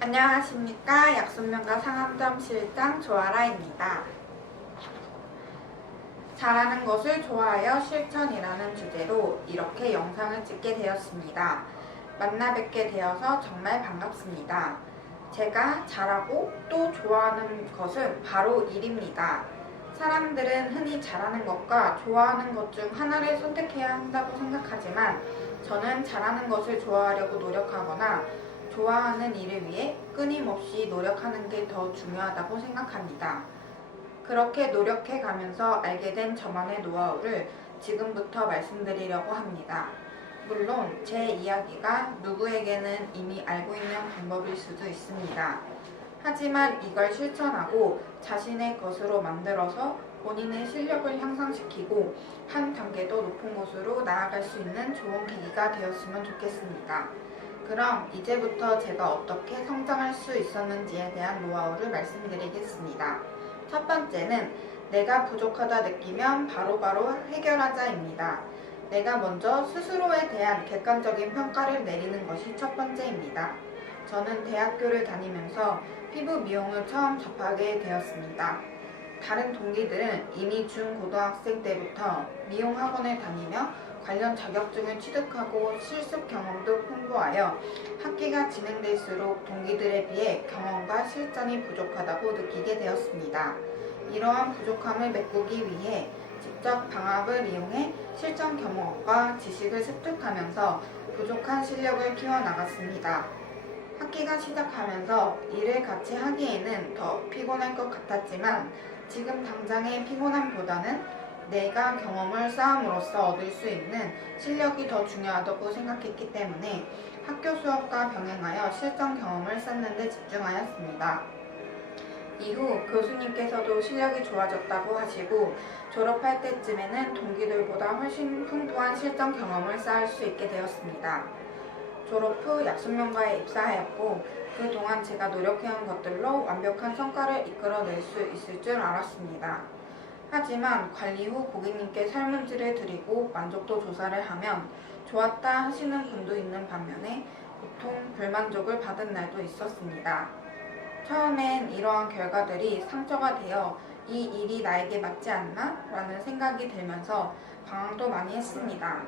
안녕하십니까. 약손명가 상암점 실장 조아라입니다. 잘하는 것을 좋아하여 실천이라는 주제로 이렇게 영상을 찍게 되었습니다. 만나 뵙게 되어서 정말 반갑습니다. 제가 잘하고 또 좋아하는 것은 바로 일입니다. 사람들은 흔히 잘하는 것과 좋아하는 것 중 하나를 선택해야 한다고 생각하지만 저는 잘하는 것을 좋아하려고 노력하거나 좋아하는 일을 위해 끊임없이 노력하는 게 더 중요하다고 생각합니다. 그렇게 노력해 가면서 알게 된 저만의 노하우를 지금부터 말씀드리려고 합니다. 물론 제 이야기가 누구에게는 이미 알고 있는 방법일 수도 있습니다. 하지만 이걸 실천하고 자신의 것으로 만들어서 본인의 실력을 향상시키고 한 단계 더 높은 곳으로 나아갈 수 있는 좋은 계기가 되었으면 좋겠습니다. 그럼 이제부터 제가 어떻게 성장할 수 있었는지에 대한 노하우를 말씀드리겠습니다. 첫 번째는 내가 부족하다 느끼면 바로바로 해결하자입니다. 내가 먼저 스스로에 대한 객관적인 평가를 내리는 것이 첫 번째입니다. 저는 대학교를 다니면서 피부 미용을 처음 접하게 되었습니다. 다른 동기들은 이미 중고등학생 때부터 미용학원을 다니며 관련 자격증을 취득하고 실습 경험도 풍부하여 학기가 진행될수록 동기들에 비해 경험과 실전이 부족하다고 느끼게 되었습니다. 이러한 부족함을 메꾸기 위해 직접 방학을 이용해 실전 경험과 지식을 습득하면서 부족한 실력을 키워나갔습니다. 학기가 시작하면서 일을 같이 하기에는 더 피곤할 것 같았지만 지금 당장의 피곤함보다는 내가 경험을 쌓음으로써 얻을 수 있는 실력이 더 중요하다고 생각했기 때문에 학교 수업과 병행하여 실전 경험을 쌓는 데 집중하였습니다. 이후 교수님께서도 실력이 좋아졌다고 하시고 졸업할 때쯤에는 동기들보다 훨씬 풍부한 실전 경험을 쌓을 수 있게 되었습니다. 졸업 후 약손명가에 입사하였고 그동안 제가 노력해온 것들로 완벽한 성과를 이끌어낼 수 있을 줄 알았습니다. 하지만 관리 후 고객님께 설문지를 드리고 만족도 조사를 하면 좋았다 하시는 분도 있는 반면에 보통 불만족을 받은 날도 있었습니다. 처음엔 이러한 결과들이 상처가 되어 이 일이 나에게 맞지 않나? 라는 생각이 들면서 방황도 많이 했습니다.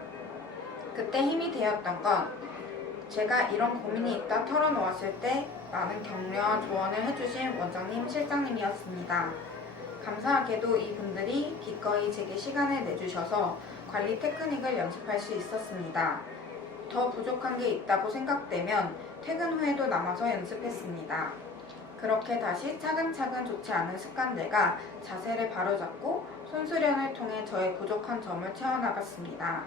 그때 힘이 되었던 건 제가 이런 고민이 있다 털어놓았을 때 많은 격려와 조언을 해주신 원장님, 실장님이었습니다. 감사하게도 이분들이 기꺼이 제게 시간을 내주셔서 관리 테크닉을 연습할 수 있었습니다. 더 부족한 게 있다고 생각되면 퇴근 후에도 남아서 연습했습니다. 그렇게 다시 차근차근 좋지 않은 습관들과 자세를 바로잡고 손수련을 통해 저의 부족한 점을 채워나갔습니다.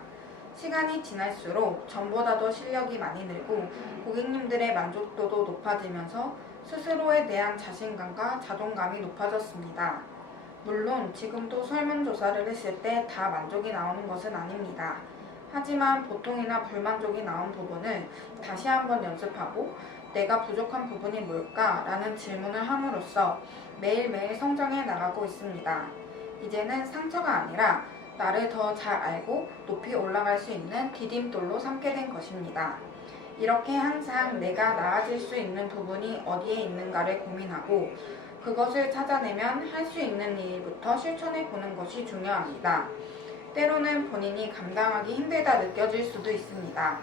시간이 지날수록 전보다 더 실력이 많이 늘고 고객님들의 만족도도 높아지면서 스스로에 대한 자신감과 자존감이 높아졌습니다. 물론 지금도 설문조사를 했을 때 다 만족이 나오는 것은 아닙니다. 하지만 보통이나 불만족이 나온 부분을 다시 한번 연습하고 내가 부족한 부분이 뭘까? 라는 질문을 함으로써 매일매일 성장해 나가고 있습니다. 이제는 상처가 아니라 나를 더 잘 알고 높이 올라갈 수 있는 디딤돌로 삼게 된 것입니다. 이렇게 항상 내가 나아질 수 있는 부분이 어디에 있는가를 고민하고 그것을 찾아내면 할 수 있는 일부터 실천해 보는 것이 중요합니다. 때로는 본인이 감당하기 힘들다 느껴질 수도 있습니다.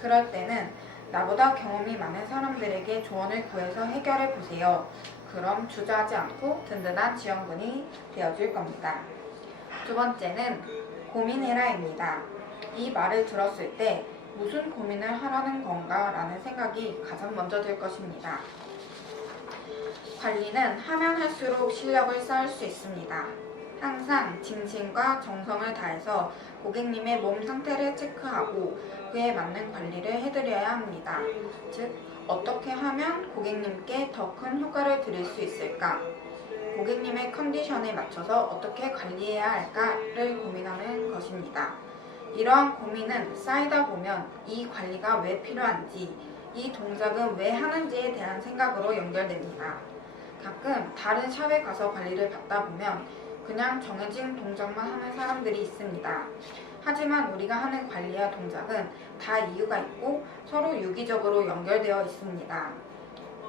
그럴 때는 나보다 경험이 많은 사람들에게 조언을 구해서 해결해 보세요. 그럼 주저하지 않고 든든한 지원군이 되어줄 겁니다. 두 번째는 고민해라입니다. 이 말을 들었을 때 무슨 고민을 하라는 건가 라는 생각이 가장 먼저 들 것입니다. 관리는 하면 할수록 실력을 쌓을 수 있습니다. 항상 진심과 정성을 다해서 고객님의 몸 상태를 체크하고 그에 맞는 관리를 해드려야 합니다. 즉, 어떻게 하면 고객님께 더 큰 효과를 드릴 수 있을까? 고객님의 컨디션에 맞춰서 어떻게 관리해야 할까를 고민하는 것입니다. 이러한 고민은 쌓이다 보면 이 관리가 왜 필요한지, 이 동작은 왜 하는지에 대한 생각으로 연결됩니다. 가끔 다른 샵에 가서 관리를 받다 보면 그냥 정해진 동작만 하는 사람들이 있습니다. 하지만 우리가 하는 관리와 동작은 다 이유가 있고 서로 유기적으로 연결되어 있습니다.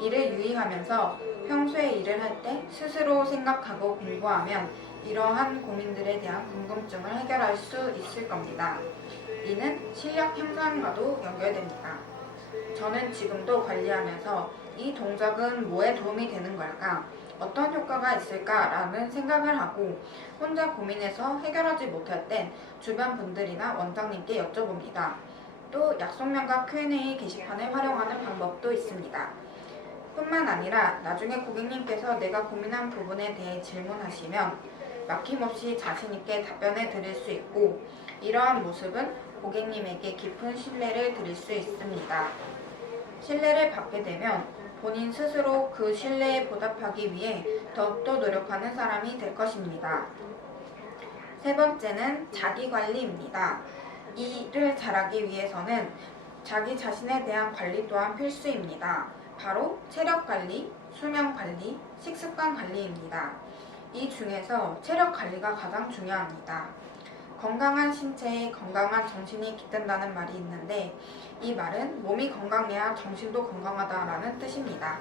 이를 유의하면서 평소에 일을 할 때 스스로 생각하고 공부하면 이러한 고민들에 대한 궁금증을 해결할 수 있을 겁니다. 이는 실력 향상과도 연결됩니다. 저는 지금도 관리하면서 이 동작은 뭐에 도움이 되는 걸까? 어떤 효과가 있을까라는 생각을 하고 혼자 고민해서 해결하지 못할 땐 주변 분들이나 원장님께 여쭤봅니다. 또 약속명과 Q&A 게시판을 활용하는 방법도 있습니다. 뿐만 아니라 나중에 고객님께서 내가 고민한 부분에 대해 질문하시면 막힘없이 자신있게 답변해 드릴 수 있고 이러한 모습은 고객님에게 깊은 신뢰를 드릴 수 있습니다. 신뢰를 받게 되면 본인 스스로 그 신뢰에 보답하기 위해 더욱더 노력하는 사람이 될 것입니다. 세 번째는 자기관리입니다. 이를 잘하기 위해서는 자기 자신에 대한 관리 또한 필수입니다. 바로 체력관리, 수면관리, 식습관관리입니다. 이 중에서 체력관리가 가장 중요합니다. 건강한 신체에 건강한 정신이 깃든다는 말이 있는데 이 말은 몸이 건강해야 정신도 건강하다라는 뜻입니다.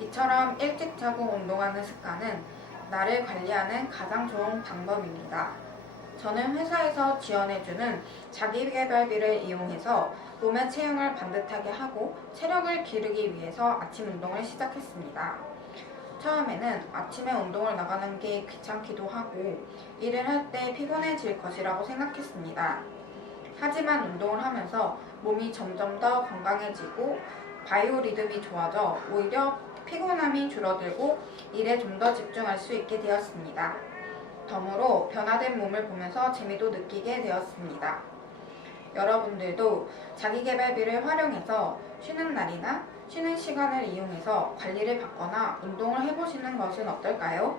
이처럼 일찍 자고 운동하는 습관은 나를 관리하는 가장 좋은 방법입니다. 저는 회사에서 지원해주는 자기개발비를 이용해서 몸의 체형을 반듯하게 하고 체력을 기르기 위해서 아침 운동을 시작했습니다. 처음에는 아침에 운동을 나가는 게 귀찮기도 하고 일을 할 때 피곤해질 것이라고 생각했습니다. 하지만 운동을 하면서 몸이 점점 더 건강해지고 바이오리듬이 좋아져 오히려 피곤함이 줄어들고 일에 좀 더 집중할 수 있게 되었습니다. 덤으로 변화된 몸을 보면서 재미도 느끼게 되었습니다. 여러분들도 자기개발비를 활용해서 쉬는 날이나 쉬는 시간을 이용해서 관리를 받거나 운동을 해보시는 것은 어떨까요?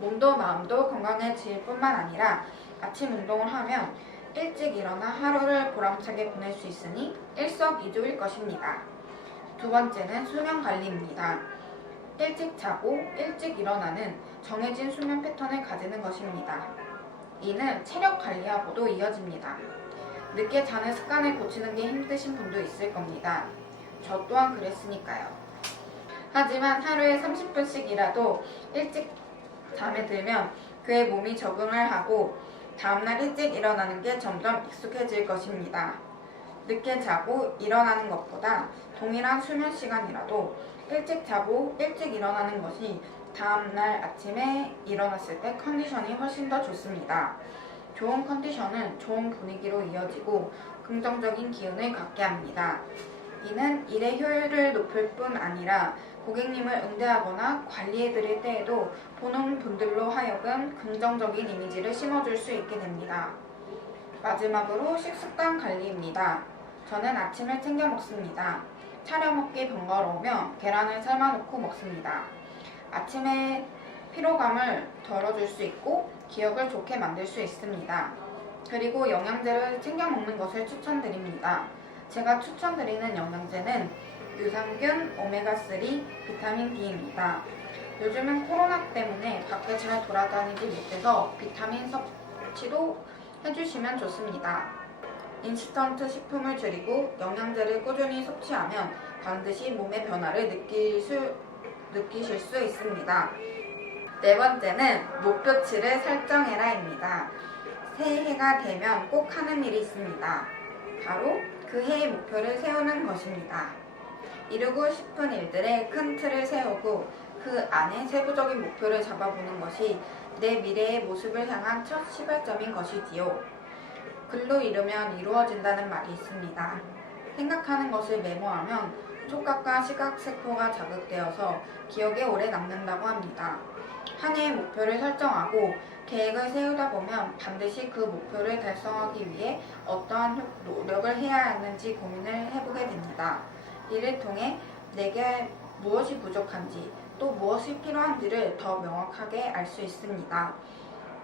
몸도 마음도 건강해질 뿐만 아니라 아침 운동을 하면 일찍 일어나 하루를 보람차게 보낼 수 있으니 일석이조일 것입니다. 두 번째는 수면관리입니다. 일찍 자고 일찍 일어나는 정해진 수면 패턴을 가지는 것입니다. 이는 체력 관리하고도 이어집니다. 늦게 자는 습관을 고치는 게 힘드신 분도 있을 겁니다. 저 또한 그랬으니까요. 하지만 하루에 30분씩이라도 일찍 잠에 들면 그의 몸이 적응을 하고 다음날 일찍 일어나는 게 점점 익숙해질 것입니다. 늦게 자고 일어나는 것보다 동일한 수면 시간이라도 일찍 자고 일찍 일어나는 것이 다음날 아침에 일어났을 때 컨디션이 훨씬 더 좋습니다. 좋은 컨디션은 좋은 분위기로 이어지고 긍정적인 기운을 갖게 합니다. 이는 일의 효율을 높일 뿐 아니라 고객님을 응대하거나 관리해드릴 때에도 보는 분들로 하여금 긍정적인 이미지를 심어줄 수 있게 됩니다. 마지막으로 식습관 관리입니다. 저는 아침을 챙겨 먹습니다. 차려 먹기 번거로우면 계란을 삶아놓고 먹습니다. 아침에 피로감을 덜어줄 수 있고 기억을 좋게 만들 수 있습니다. 그리고 영양제를 챙겨 먹는 것을 추천드립니다. 제가 추천드리는 영양제는 유산균, 오메가3, 비타민 D입니다. 요즘은 코로나 때문에 밖에 잘 돌아다니지 못해서 비타민 섭취도 해주시면 좋습니다. 인스턴트 식품을 줄이고 영양제를 꾸준히 섭취하면 반드시 몸의 변화를 느끼실 수 있습니다. 네 번째는 목표치를 설정해라입니다. 새해가 되면 꼭 하는 일이 있습니다. 바로 그 해의 목표를 세우는 것입니다. 이루고 싶은 일들의 큰 틀을 세우고 그 안에 세부적인 목표를 잡아보는 것이 내 미래의 모습을 향한 첫 시발점인 것이지요. 글로 이루면 이루어진다는 말이 있습니다. 생각하는 것을 메모하면 촉각과 시각세포가 자극되어서 기억에 오래 남는다고 합니다. 한 해의 목표를 설정하고 계획을 세우다 보면 반드시 그 목표를 달성하기 위해 어떠한 노력을 해야 하는지 고민을 해보게 됩니다. 이를 통해 내게 무엇이 부족한지 또 무엇이 필요한지를 더 명확하게 알 수 있습니다.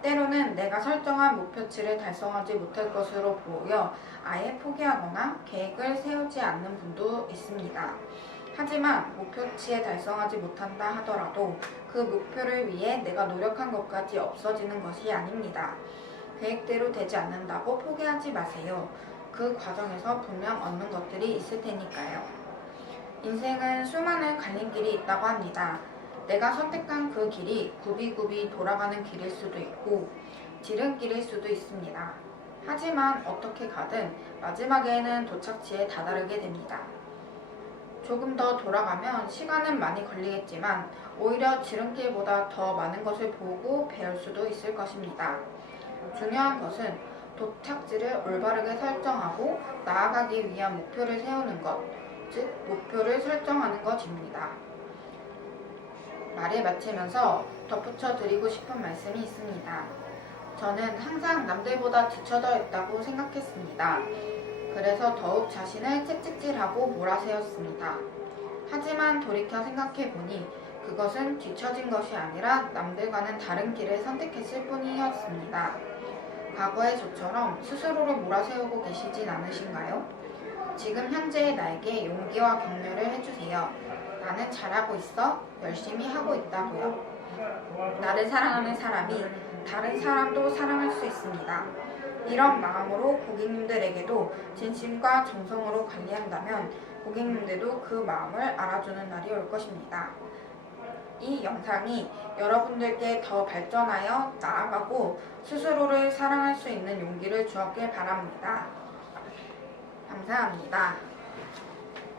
때로는 내가 설정한 목표치를 달성하지 못할 것으로 보여 아예 포기하거나 계획을 세우지 않는 분도 있습니다. 하지만 목표치에 달성하지 못한다 하더라도 그 목표를 위해 내가 노력한 것까지 없어지는 것이 아닙니다. 계획대로 되지 않는다고 포기하지 마세요. 그 과정에서 분명 얻는 것들이 있을 테니까요. 인생은 수많은 갈림길이 있다고 합니다. 내가 선택한 그 길이 굽이굽이 돌아가는 길일 수도 있고 지름길일 수도 있습니다. 하지만 어떻게 가든 마지막에는 도착지에 다다르게 됩니다. 조금 더 돌아가면 시간은 많이 걸리겠지만 오히려 지름길보다 더 많은 것을 보고 배울 수도 있을 것입니다. 중요한 것은 도착지를 올바르게 설정하고 나아가기 위한 목표를 세우는 것, 즉 목표를 설정하는 것입니다. 말을 마치면서 덧붙여 드리고 싶은 말씀이 있습니다. 저는 항상 남들보다 뒤처져 있다고 생각했습니다. 그래서 더욱 자신을 채찍질하고 몰아세웠습니다. 하지만 돌이켜 생각해보니 그것은 뒤처진 것이 아니라 남들과는 다른 길을 선택했을 뿐이었습니다. 과거의 저처럼 스스로를 몰아세우고 계시진 않으신가요? 지금 현재의 나에게 용기와 격려를 해주세요. 나는 잘하고 있어. 열심히 하고 있다고요. 나를 사랑하는 사람이 다른 사람도 사랑할 수 있습니다. 이런 마음으로 고객님들에게도 진심과 정성으로 관리한다면 고객님들도 그 마음을 알아주는 날이 올 것입니다. 이 영상이 여러분들께 더 발전하여 나아가고 스스로를 사랑할 수 있는 용기를 주었길 바랍니다. 감사합니다.